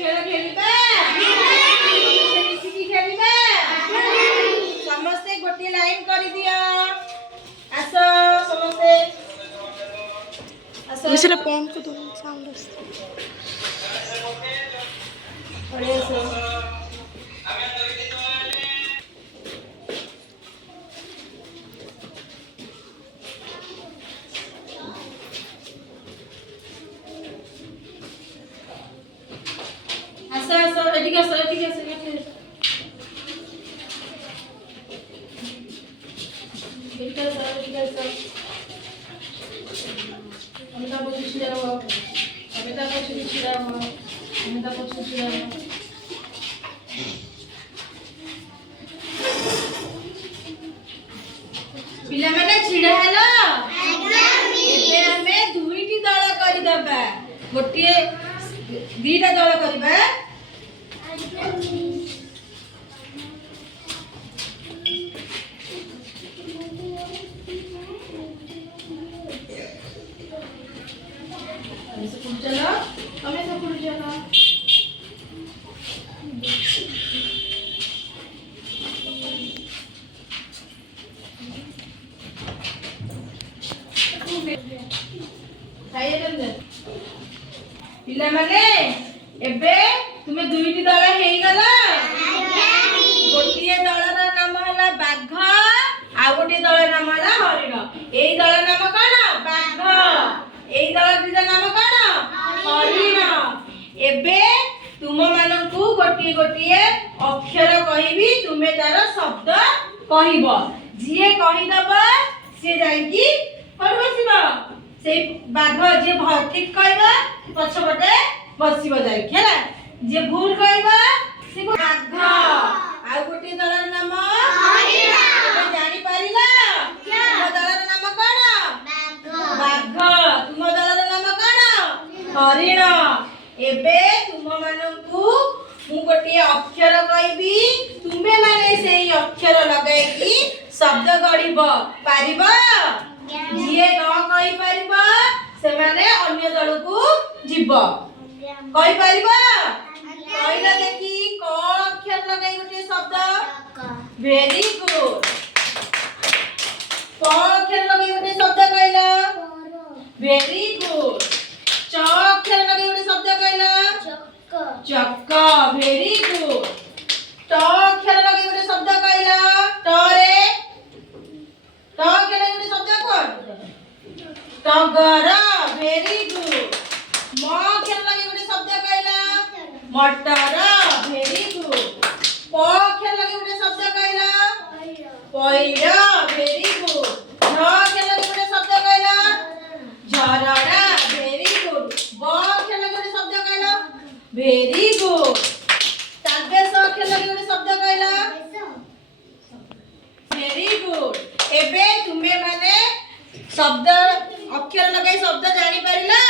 खेल खेलिबा मिसिकी खेलिबा समस्ते गोटे लाइन कर दियो आस समस्ते आस दूसरा पेन को दो साउंड पड़े आसो आसो आसो एटिक आसो एटिक आसो अमिताभ बच्चन छिड़ा हुआ अमिताभ बच्चन छिड़ा हुआ अमिताभ बच्चन छिड़ा हुआ पिला माने छिड़ा हेलो एबे हमें दुईटी दल करि दबा गोटिए दीटा दल करबा चलो हमें सब कुछ चलो पिला माने एबे तुमे दुईटी दल हेई गला गोटिए दलर नाम हला बाघ आ गोटिए दलर नाम हला हरिण एई दलर नाम कोन बाघ एई दलर दिदा नाम कोन हरिण एबे तुम मानकू गोटिए गोटिए अक्षर कहिबी तुमे तार शब्द कहिबो जिए कहि दबा से जाई की कोन बसिबो से बाघ जे ठीक कहबा पछपटे बसिबो जाई खेला जे भूल कहबा से बाघ आ गोटिए दलर नाम हरिण तुम जानि पारिला तुम दलर नाम कोन बाघ तुम दलर नाम कोन हरिण एबे तुम मानकू मु गोटे अक्षर कहबी तुमे माने सेई अक्षर लगाई शब्द गढ़िबो पारिबो जिए न कहि पारिबो से माने अन्य दलकू जीवो कहि पारिबो कहला देखी क अक्षर लगाई गोटे शब्द वेरी गुड क अक्षर लगाई गोटे शब्द कहला वेरी गुड च अक्षर लगाई गोटे शब्द कहला चक्का वेरी गुड ट अक्षर लगाई गोटे शब्द कहला टरे ट अक्षर लगाई गोटे शब्द कोन टगर वेरी गुड म अक्षर लगाई गोटे शब्द कहला मटर वेरी गुड प अक्षर लगाई गोटे शब्द कहला पैर वेरी गुड न अक्षर लगाई गोटे शब्द कहला झरड़ा वेरी गुड ब अक्षर लगाई गोटे शब्द कहला वेरी गुड ताबेस अक्षर लगाई गोटे शब्द कहला वेरी गुड एबे तुमे माने शब्द अक्षर लगाई शब्द जानि पारिला